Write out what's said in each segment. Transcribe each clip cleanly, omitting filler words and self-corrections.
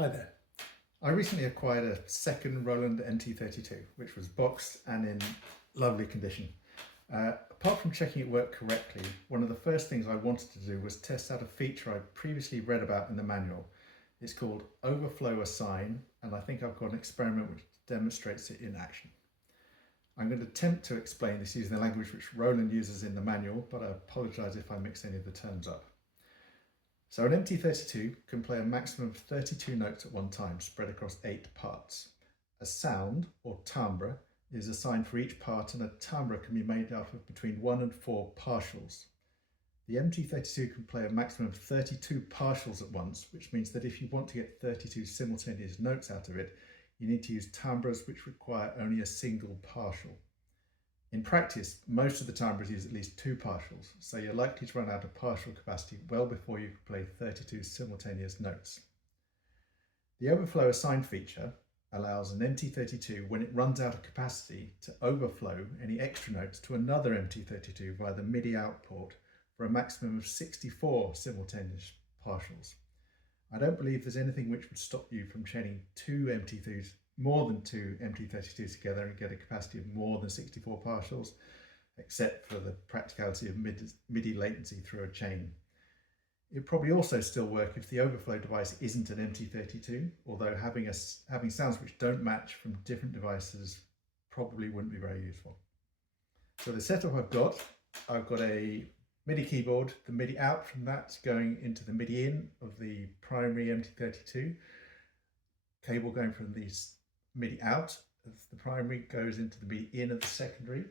Hi there. I recently acquired a second Roland MT-32, which was boxed and in lovely condition. Apart from checking it worked correctly, one of the first things I wanted to do was test out a feature I previously read about in the manual. It's called Overflow Assign, and I think I've got an experiment which demonstrates it in action. I'm going to attempt to explain this using the language which Roland uses in the manual, but I apologise if I mix any of the terms up. So an MT-32 can play a maximum of 32 notes at one time, spread across 8 parts. A sound, or timbre, is assigned for each part, and a timbre can be made up of between 1 and 4 partials. The MT-32 can play a maximum of 32 partials at once, which means that if you want to get 32 simultaneous notes out of it, you need to use timbres which require only a single partial. In practice, most of the timbres use at least 2 partials, so you're likely to run out of partial capacity well before you can play 32 simultaneous notes. The Overflow Assign feature allows an MT-32, when it runs out of capacity, to overflow any extra notes to another MT-32 via the MIDI out port for a maximum of 64 simultaneous partials. I don't believe there's anything which would stop you from chaining more than two MT-32s together and get a capacity of more than 64 partials, except for the practicality of MIDI latency through a chain. It probably also still work if the overflow device isn't an MT-32, although having sounds which don't match from different devices probably wouldn't be very useful. So the setup I've got a MIDI keyboard, the MIDI out from that going into the MIDI in of the primary MT-32, cable going from the MIDI out of the primary goes into the MIDI in of the secondary.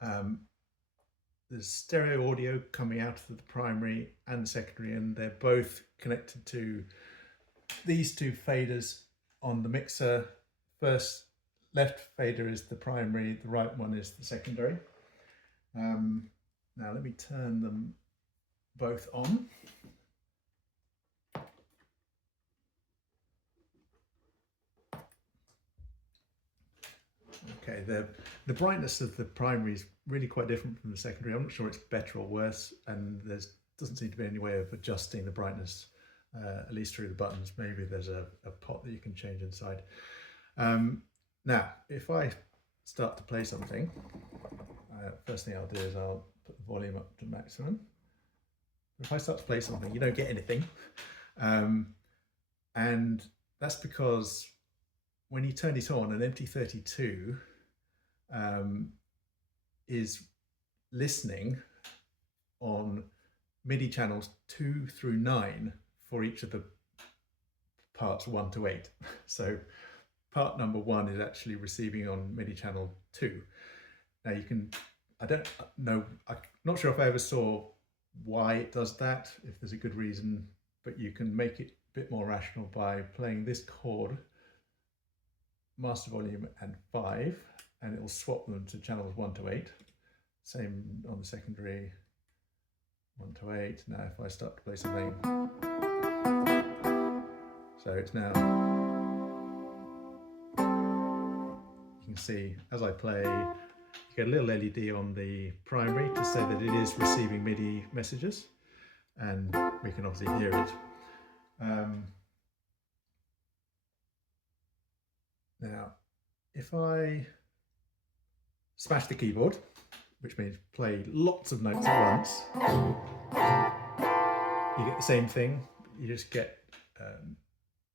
There's stereo audio coming out of the primary and the secondary, and they're both connected to these 2 faders on the mixer. First left fader is the primary, the right one is the secondary. Now let me turn them both on. Okay, the brightness of the primary is really quite different from the secondary. I'm not sure it's better or worse, and there doesn't seem to be any way of adjusting the brightness, at least through the buttons. Maybe there's a pot that you can change inside. Now, if I start to play something, first thing I'll do is I'll put the volume up to maximum. If I start to play something, you don't get anything. And that's because when you turn it on, an MT-32 is listening on MIDI channels 2 through 9 for each of the parts 1 to 8. So part number 1 is actually receiving on MIDI channel 2. Now I'm not sure if I ever saw why it does that, if there's a good reason, but you can make it a bit more rational by playing this chord, master volume and 5, and it will swap them to channels 1 to 8. Same on the secondary, 1 to 8. Now if I start to play something, so it's now, you can see as I play, you get a little LED on the primary to say that it is receiving MIDI messages, and we can obviously hear it. Now, if I smash the keyboard, which means play lots of notes at once, you get the same thing. You just get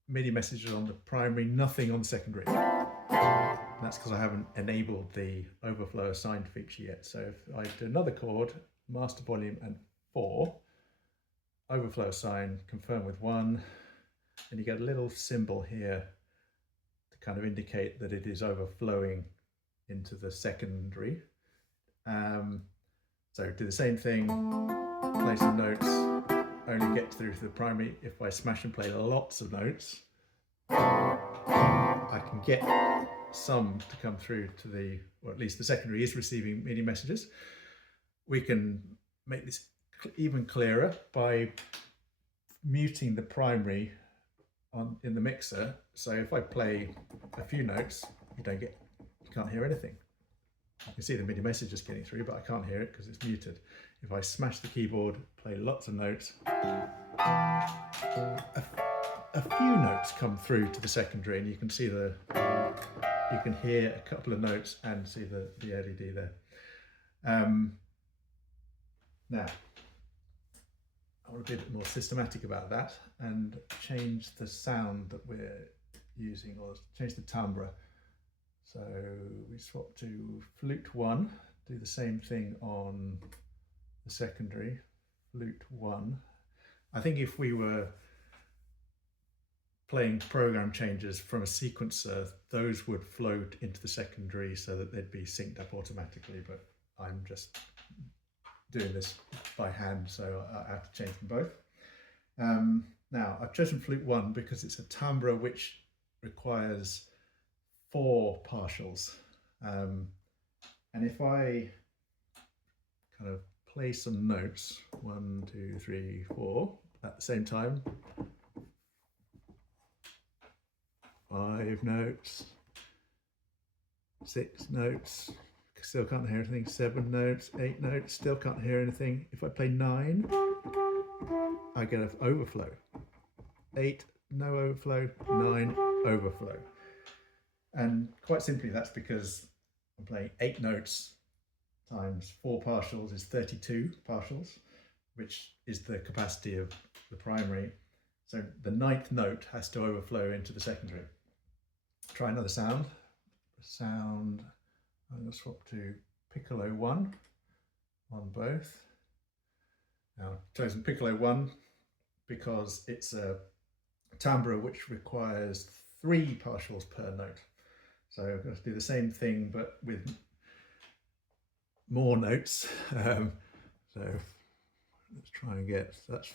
MIDI messages on the primary, nothing on the secondary. And that's because I haven't enabled the Overflow Assign feature yet. So if I do another chord, master volume and 4, Overflow Assign, confirm with 1, and you get a little symbol here kind of indicate that it is overflowing into the secondary. So do the same thing, play some notes, only get through to the primary. If I smash and play lots of notes, I can get some to come through to or at least the secondary is receiving MIDI messages. We can make this even clearer by muting the primary in the mixer, so if I play a few notes, you can't hear anything. You can see the MIDI message just getting through, but I can't hear it because it's muted. If I smash the keyboard, play lots of notes, a few notes come through to the secondary, and you can see you can hear a couple of notes and see the LED there. Now, I want to be a bit more systematic about that and change the sound that we're using, or change the timbre. So we swap to flute 1, do the same thing on the secondary, flute 1. I think if we were playing program changes from a sequencer, those would float into the secondary so that they'd be synced up automatically, but I'm just doing this by hand, so I have to change them both. Now, I've chosen flute 1 because it's a timbre which requires 4 partials. And if I kind of play some notes, 1, 2, 3, 4, at the same time, 5 notes, 6 notes, still can't hear anything, 7 notes, 8 notes, still can't hear anything. If I play 9, I get an overflow. 8, no overflow, 9, overflow. And quite simply, that's because I'm playing 8 notes times 4 partials is 32 partials, which is the capacity of the primary. So the 9th note has to overflow into the secondary. Try another sound. I'm going to swap to piccolo 1 on both. Now, I've chosen piccolo 1 because it's a timbre which requires 3 partials per note. So I'm going to do the same thing but with more notes. So let's try and get, so that's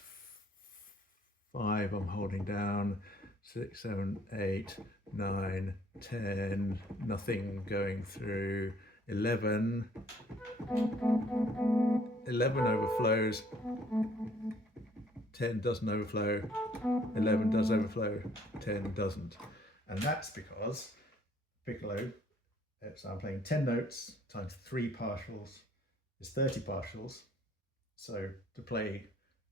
5 I'm holding down, 6, 7, 8, 9, 10, nothing going through, 11 overflows, 10 doesn't overflow, 11 does overflow, 10 doesn't. And that's because piccolo, so I'm playing 10 notes times 3 partials is 30 partials. So to play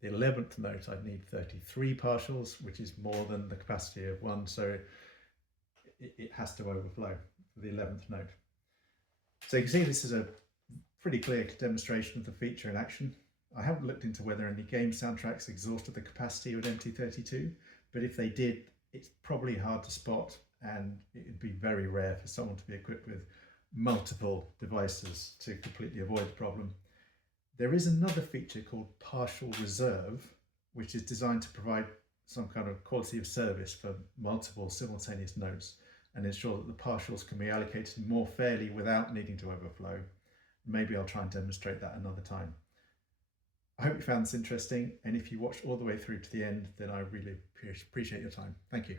the 11th note, I'd need 33 partials, which is more than the capacity of 1. So it has to overflow for the 11th note. So you can see this is a pretty clear demonstration of the feature in action. I haven't looked into whether any game soundtracks exhausted the capacity of MT-32, but if they did, it's probably hard to spot, and it'd be very rare for someone to be equipped with multiple devices to completely avoid the problem. There is another feature called partial reserve, which is designed to provide some kind of quality of service for multiple simultaneous notes and ensure that the partials can be allocated more fairly without needing to overflow. Maybe I'll try and demonstrate that another time. I hope you found this interesting, and if you watched all the way through to the end, then I really appreciate your time. Thank you.